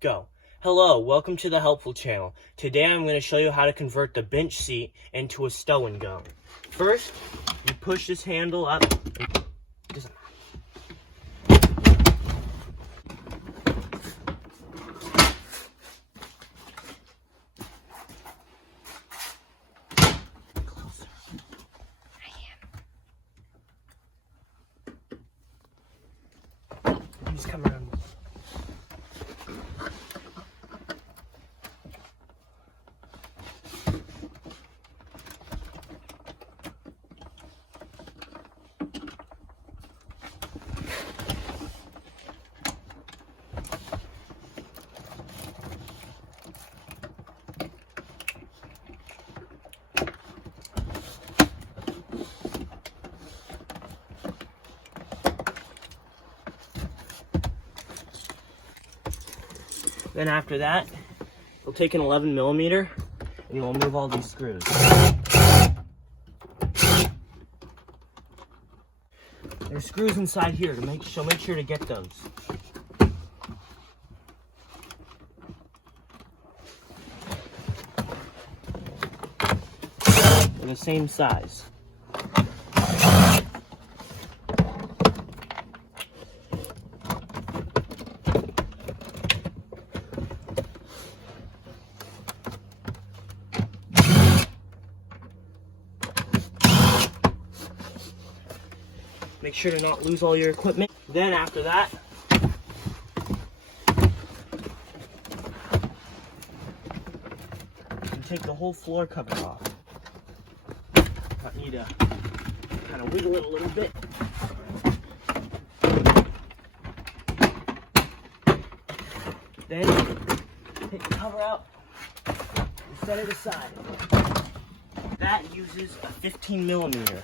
Go. Hello, welcome to the Helpful Channel. Today I'm going to show you how to convert the bench seat into a stow and go. First, you push this handle up. Just come around. Then after that, you'll take an 11mm and you'll remove all these screws. There's screws inside here to make sure to get those. They're the same size. Make sure to not lose all your equipment. Then after that, you take the whole floor cover off. I need to kind of wiggle it a little bit. Then take the cover out and set it aside. That uses a 15mm.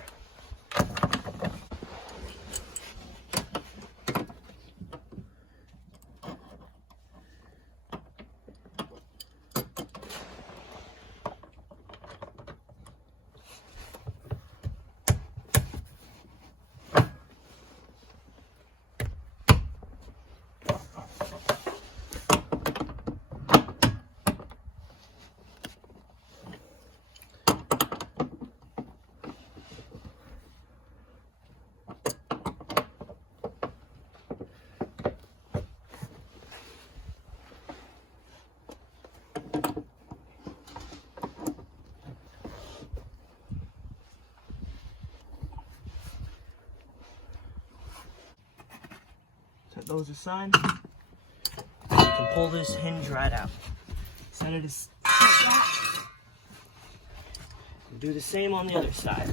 Set those aside. You can pull this hinge right out. Set it aside. Do the same on the other side.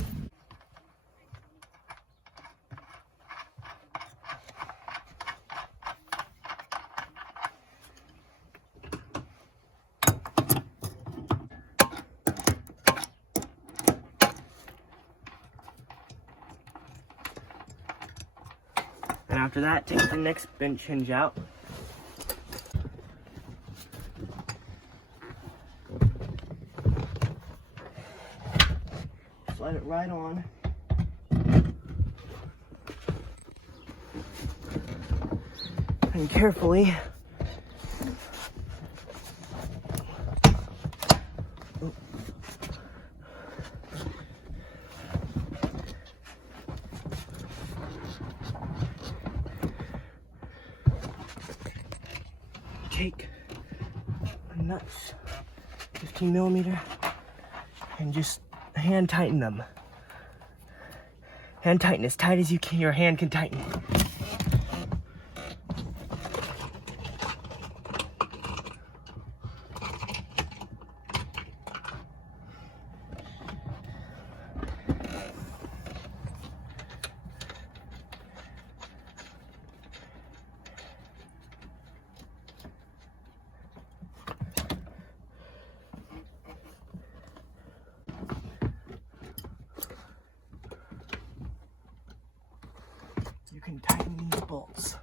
And after that, take the next bench hinge out. Slide it right on. And carefully take a nuts, 15mm, and just hand tighten them. Hand tighten as tight as you can, your hand can tighten. You can tighten these bolts.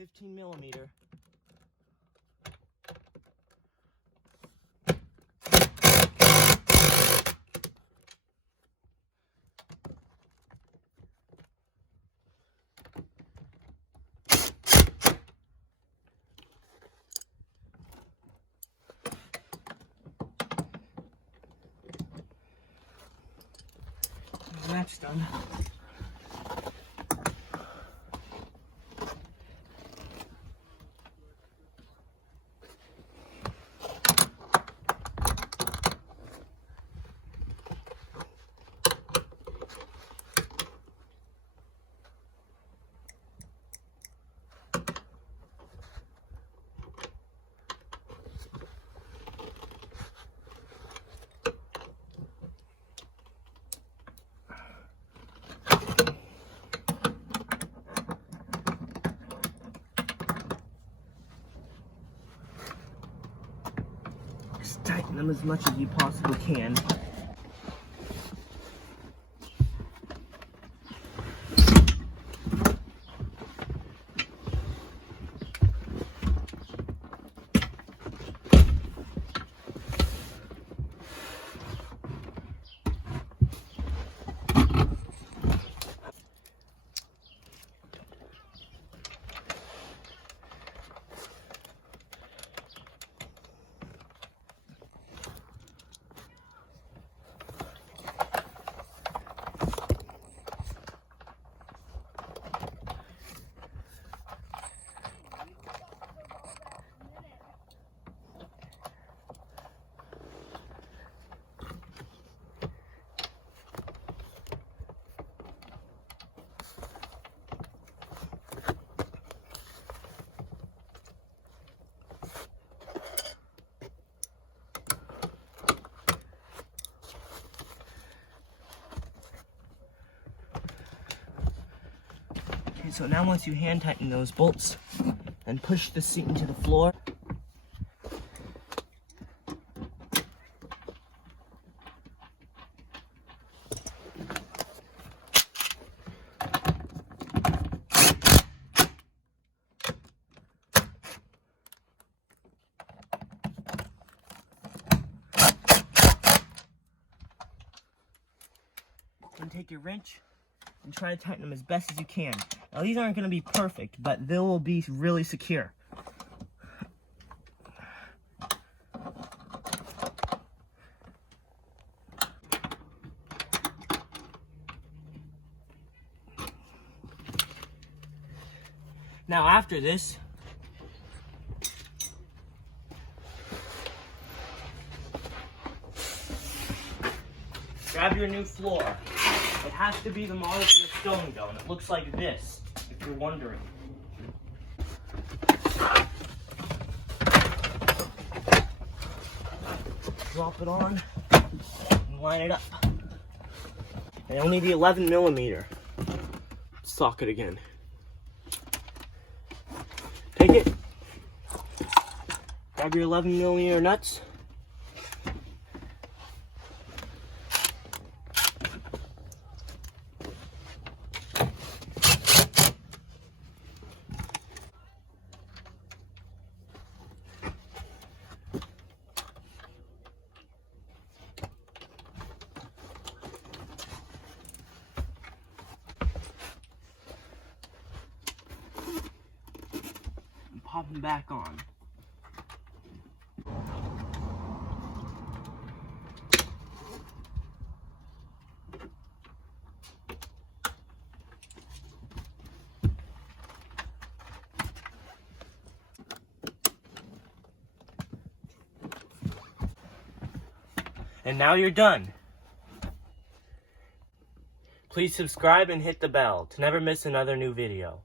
$15mm. that's done. Just tighten them as much as you possibly can. Okay, so now once you hand tighten those bolts, then push the seat into the floor. And take your wrench and try to tighten them as best as you can. Now these aren't going to be perfect, but they will be really secure. Now after this, grab your new floor. It has to be the model for the stow and go, and it looks like this, if you're wondering. Drop it on and line it up. And only the 11mm socket again. Take it, grab your 11mm nuts. Pop them back on. And now you're done. Please subscribe and hit the bell to never miss another new video.